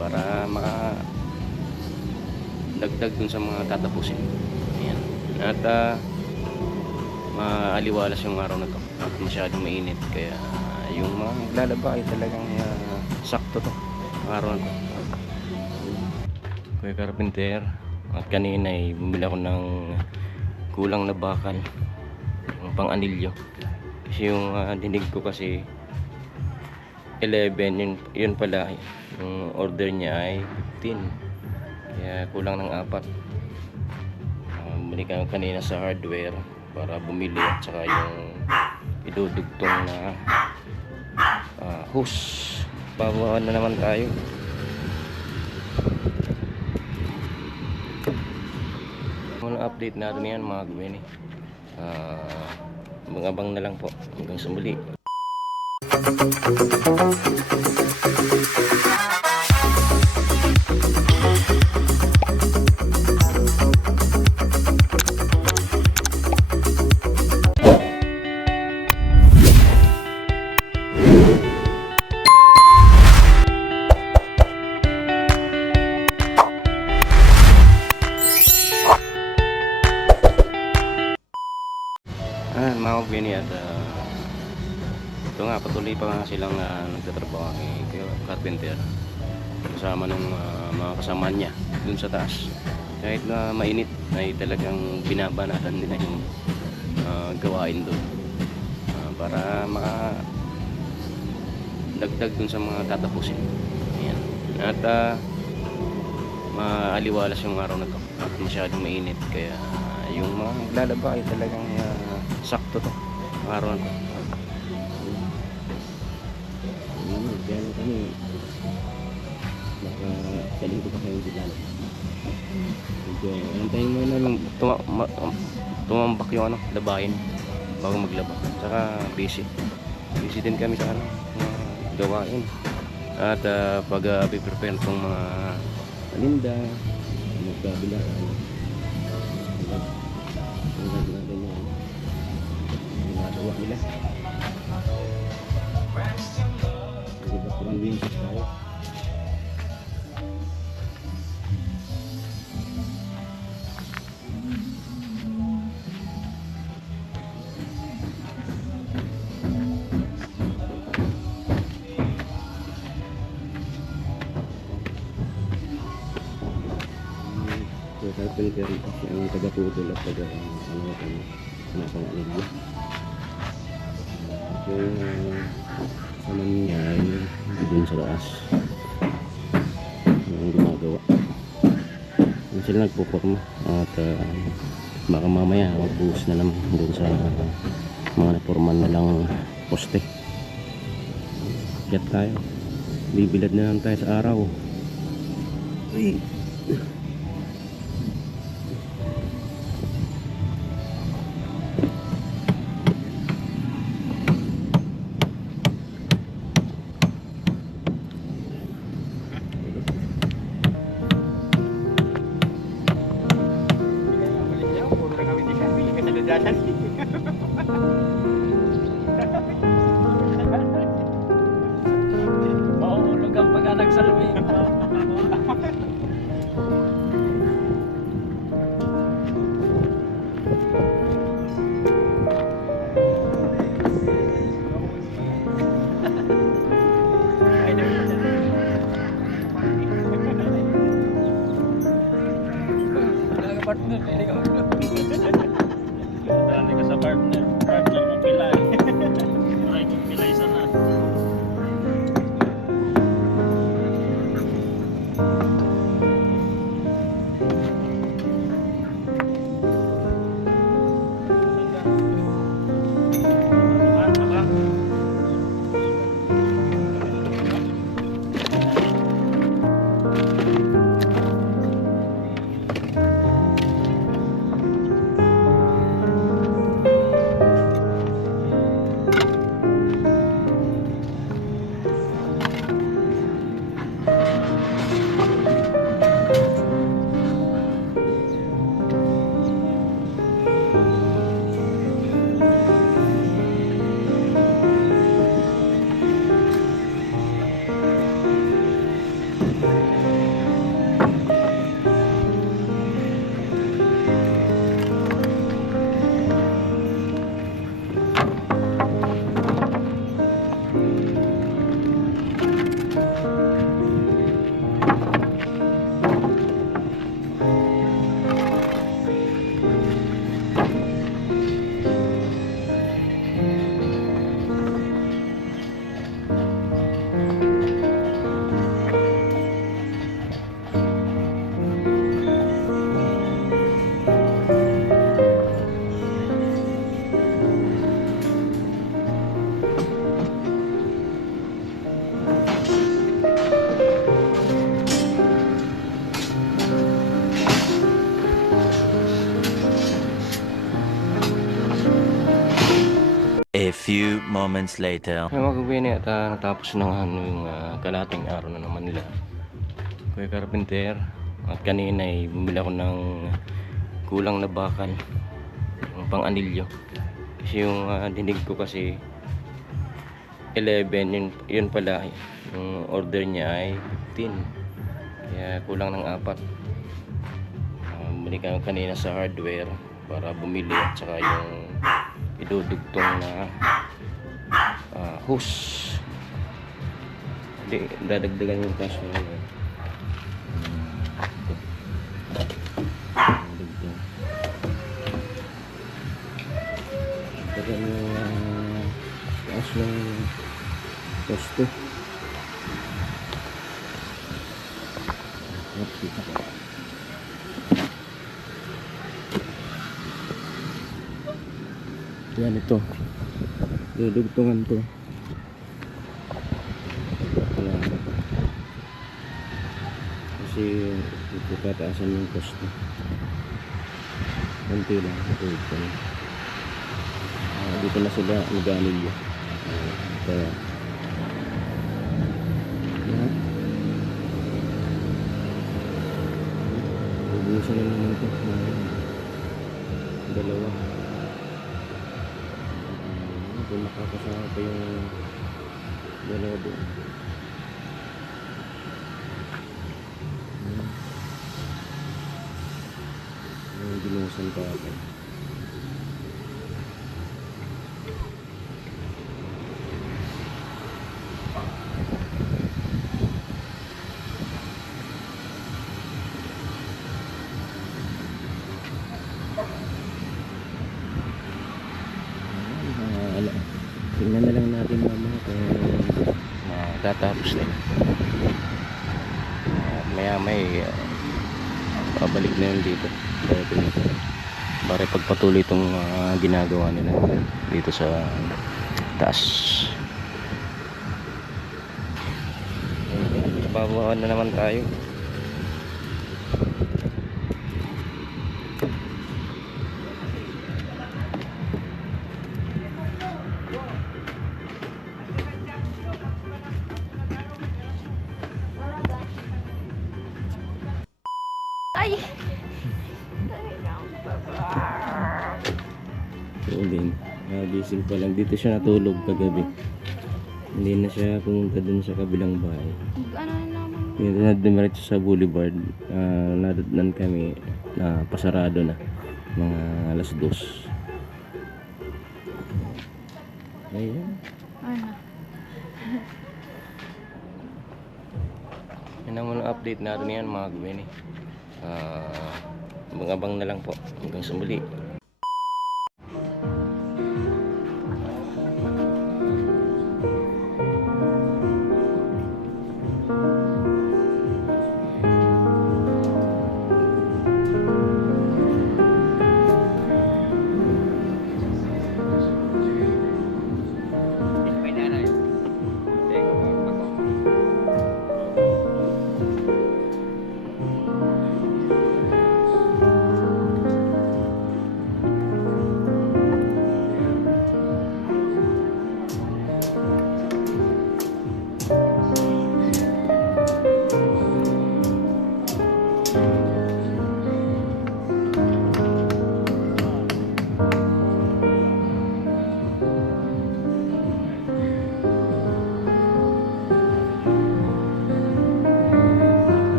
para dagdag dun sa mga tatapusin. Ayan. At maaliwalas yung araw na to at masyadong mainit, kaya yung mga maglalaba ay talagang sakto to araw na to. Kuya Carpenter, at kanina ay bumili ako ng kulang na bakal, yung pang anilyo, kasi yung dinig ko kasi 11, yun pala yung order niya ay 15, kaya kulang ng 4. Bumili ka kanina sa hardware para bumili, at saka yung idudugtong na hose. Babawan na naman tayo. Muna update natin yan mga gawin. Abang-abang na lang po hanggang sa muli. Mga kabini, at ito nga, patuloy pa nga silang nagtatrabaho kay Carpenter kasama ng mga kasama niya dun sa taas. Kahit na mainit ay talagang binabanatan nila yung gawain dun para dagdag dun sa mga tatapusin. Ayan. At maaliwalas yung araw na to at masyadong mainit, kaya yung mga maglalaba ay talagang sakto to araw na to. Kaya kami nakasaling ko pa kayo dito. Antayin mo na lang tumambak yung labahin bago maglaba. Saka busy din kami sa gawain. At pag prepare tong mga paninda, magkabilaan, ginagawa nila. Kasi bakurang winches tayo. Carpenter kasi ang taga-putol at pinapang-anilyo. Yung sama niya ay dun sa taas yung ginagawa. Yung sila nagpuporma, at baka mamaya magbuhos na naman dun sa mga naporman na lang poste. Kaya tayo, bibilad na lang tayo sa araw. Uy! Mahulog ang pagka nagsalwi. Partner, dali ka sa partner mong pilay. Maray kong pilay sana. A few moments later. Ay mga kagwini at natapos na nga yung kalating araw na naman nila. Kuya Carpenter. At kanina ay bumili ako ng kulang na bakal. Yung pang anilyo. Kasi yung dinig ko kasi 11. Yun pala. Yung order niya ay 15. Kaya kulang ng 4. Bumili ka kanina sa hardware para bumili at saka yung idudugtong na hose. Hindi, dadagdagan yung kaso na yun. Dagdagan yung taas ng posto. Yan ito. Dudugtungan to. Kasi ipapataasan yung costo. Kunti lang. Dito na sila mag-anilyo. Kaya yan. Ubusan na naman ito. Dalawa. Kung makakasama pa yung dalawa doon. Yung ginusan pa ako. Tingnan na lang natin mamaya kung matatapos na. Maya may pabalik na yun dito. Para pagpatuloy itong ginagawa nila dito sa taas. Babawaan na naman tayo. Ay! Uling. Gising pa lang. Dito siya natulog kagabi. Hindi na siya pumunta dun sa kabilang bahay. Ano na naman? Dito na dumiretso sa boulevard. Nadatnan kami na pasarado na. Mga alas 2. Ayan. Ano? Yan ang muna update natin yan mga gawin. Abang-abang na lang po. Hanggang sa muli.